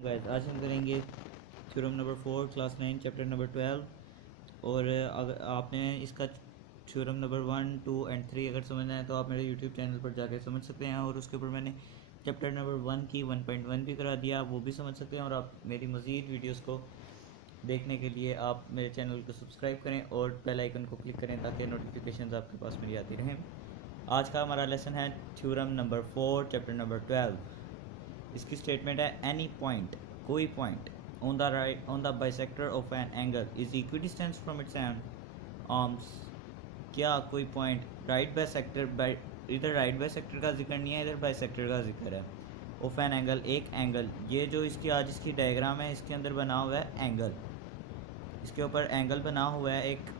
Guys आज हम करेंगे theorem number 4 class 9 chapter number 12। और अगर आपने इसका थ्योरम नंबर 1, 2 एंड 3 अगर समझना है तो आप मेरे यूट्यूब चैनल पर जाकर समझ सकते हैं। और उसके ऊपर मैंने चैप्टर नंबर 1 की 1.1 भी करा दिया, आप वो भी समझ सकते हैं। और आप मेरी मज़ीद वीडियोस को देखने के लिए आप मेरे चैनल को सब्सक्राइब करें और बेल आइकन को क्लिक करें ताकि नोटिफिकेशंस आपके पास मेरी आती रहें। आज का हमारा लेसन है थ्योरम नंबर 4 चैप्टर नंबर 12। इसकी स्टेटमेंट है एनी पॉइंट, कोई point on the right on the bisector of an angle is equidistance from its arms. क्या कोई पॉइंट राइट बाइसेक्टर, इधर राइट बाइसेक्टर का जिक्र नहीं है, इधर बाइसेक्टर का जिक्र है। ऑफ एन एंगल, एक एंगल, ये जो इसकी आज इसकी डायग्राम है इसके अंदर बना हुआ है एंगल। इसके ऊपर एंगल बना हुआ है एक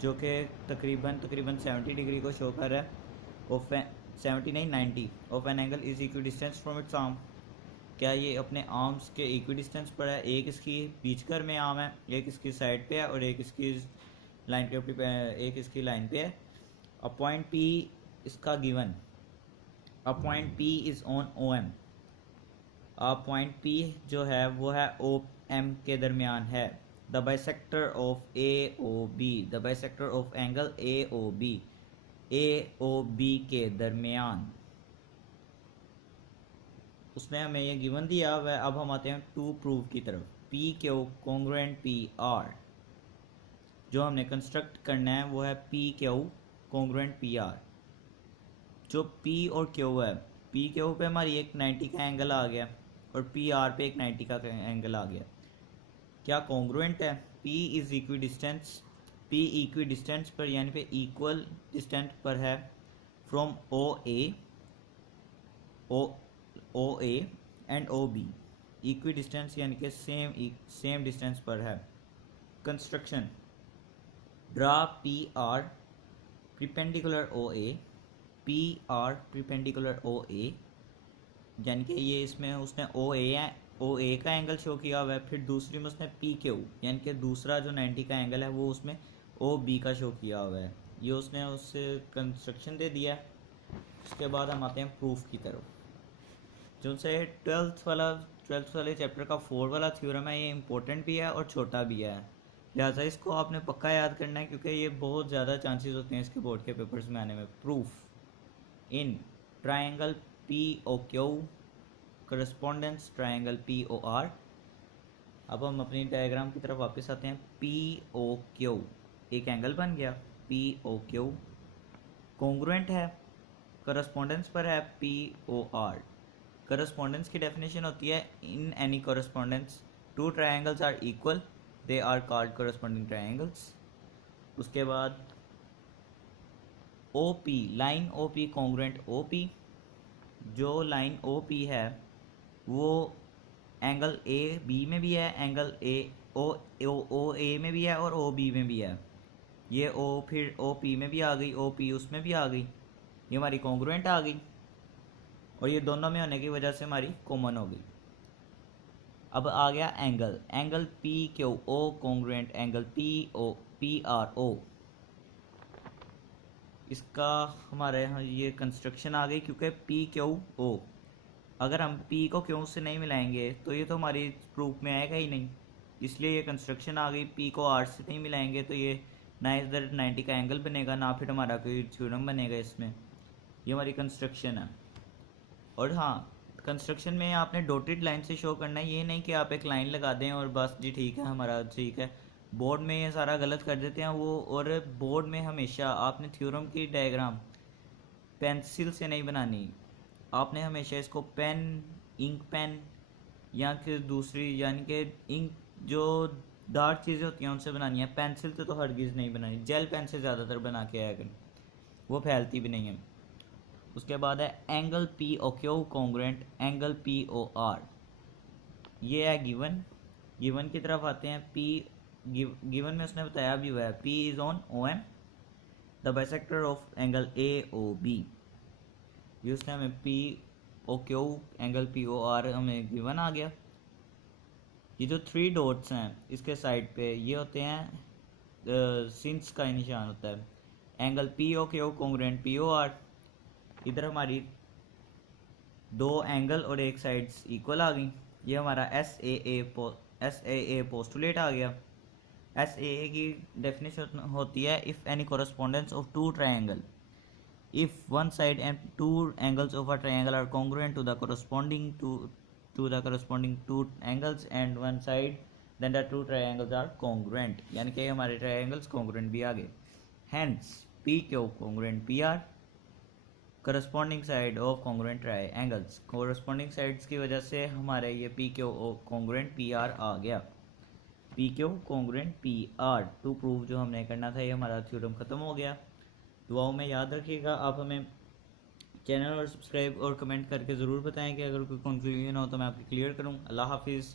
जो कि तकरीबन 70 डिग्री को शो कर रहा है। ऑफ 70 नहीं 90 of an angle is equidistance from its arm. क्या ये अपने आर्म्स के इक्विडिस्टेंस पर है? एक इसकी बीच कर में आर्म है, एक इसकी साइड पे है और एक इसकी लाइन के ऊपर, एक इसकी लाइन पे है। अ पॉइंट पी इसका given, a point P is on O M. A point P जो है वो है ओ एम के दरमियान है। The bisector of A O B, the bisector of angle A O B, A O B के दरमियान। उसने हमें ये गिवन दिया हुआ है। अब हम आते हैं टू प्रूव की तरफ। P Q congruent P R, जो हमने कंस्ट्रक्ट करना है वो है P Q congruent P R. जो पी और क्यू है, पी क्यू पे हमारी एक 90 का एंगल आ गया और पी आर पे एक 90 का एंगल आ गया। क्या कॉन्ग्रुएंट है? P is equi distance, P equi distance पर यानी पे इक्वल डिस्टेंस पर है from O A, O A and O B. Equi distance यानी कि सेम डिस्टेंस पर है। Construction, draw P R perpendicular O A, P R perpendicular O A, यानी कि ये इसमें उसने ओ ए का एंगल शो किया हुआ है। फिर दूसरी में उसने पी क्यू यानी कि दूसरा जो 90 का एंगल है वो उसमें ओ बी का शो किया हुआ है। ये उसने उससे कंस्ट्रक्शन दे दिया। उसके बाद हम आते हैं प्रूफ की तरफ। जो से ट्वेल्थ वाले चैप्टर का 4 वाला थ्योरम है, ये इंपॉर्टेंट भी है और छोटा भी है, लिहाजा इसको आपने पक्का याद करना है क्योंकि ये बहुत ज़्यादा चांसेस होते हैं इसके बोर्ड के पेपर्स में आने में। Proof in triangle P O Q correspondence triangle P O R. अब हम अपनी डायग्राम की तरफ वापस आते हैं। पी ओ क्यू एक एंगल बन गया, पी ओ क्यू कॉन्ग्रुएंट है, करस्पॉन्डेंस पर है पी ओ आर। करस्पॉन्डेंस की डेफिनेशन होती है in any correspondence two triangles are equal they are called corresponding triangles. उसके बाद O P, line O P congruent O P. जो लाइन ओ पी है वो एंगल ए बी में भी है, एंगल ओ ए में भी है और ओ बी में भी है। ये ओ फिर ओ पी में भी आ गई, ओ पी उसमें भी आ गई, ये हमारी कॉन्ग्रुएंट आ गई और ये दोनों में होने की वजह से हमारी कॉमन हो गई। अब आ गया angle, angle P Q O congruent angle P R O. इसका हमारे यहाँ ये कंस्ट्रक्शन आ गई क्योंकि पी क्यू ओ, अगर हम पी को क्यू से नहीं मिलाएंगे तो ये तो हमारी प्रूफ में आएगा ही नहीं, इसलिए ये कंस्ट्रक्शन आ गई। पी को आर से नहीं मिलाएंगे तो ये ना इधर 90 का एंगल बनेगा ना फिर हमारा कोई थ्योरम बनेगा इसमें। ये हमारी कंस्ट्रक्शन है। और हाँ, कंस्ट्रक्शन में आपने डॉटेड लाइन से शो करना है, ये नहीं कि आप एक लाइन लगा दें और बस जी ठीक है हमारा ठीक है। बोर्ड में ये सारा गलत कर देते हैं वो। और बोर्ड में हमेशा आपने थ्योरम की डायग्राम पेंसिल से नहीं बनानी, आपने हमेशा इसको पेन, इंक पेन या फिर दूसरी यानी कि इंक जो डार्क चीज़ें होती हैं उनसे बनानी है। पेंसिल से तो हरगिज़ नहीं बनानी, जेल पेन से ज़्यादातर बना के आया करें, वो फैलती भी नहीं है। उसके बाद है angle P O Q congruent angle P O R. ये है गिवन। गिवन की तरफ आते हैं। पी गिवन में उसने बताया भी हुआ है P is on O M the bisector of angle A O B. ये उसने हमें P O Q angle P O R हमें गिवन आ गया। ये जो 3 डॉट्स हैं इसके साइड पे ये होते हैं सिंस का निशान होता है। Angle P O Q congruent P O R, इधर हमारी 2 एंगल और एक साइड्स इक्वल आ गई। ये हमारा SAA पोस्टुलेट आ गया। SAA की डेफिनेशन होती है if any correspondence of two triangle, if one side and two angles of a triangle are congruent to the corresponding two angles and one side, then the two triangles are congruent, यानी कि हमारे triangles congruent भी आ गए। hence PQ congruent PR, corresponding side of congruent triangles, corresponding sides की वजह से हमारे ये PQ congruent PR आ गया। PQ congruent PR to prove जो हमने करना था, ये हमारा थ्योरम ख़त्म हो गया। दुआओं में याद रखिएगा। आप हमें चैनल और सब्सक्राइब और कमेंट करके ज़रूर बताएं कि अगर कोई कन्फ्यूजन हो तो मैं आपकी क्लियर करूं। अल्लाह हाफिज़।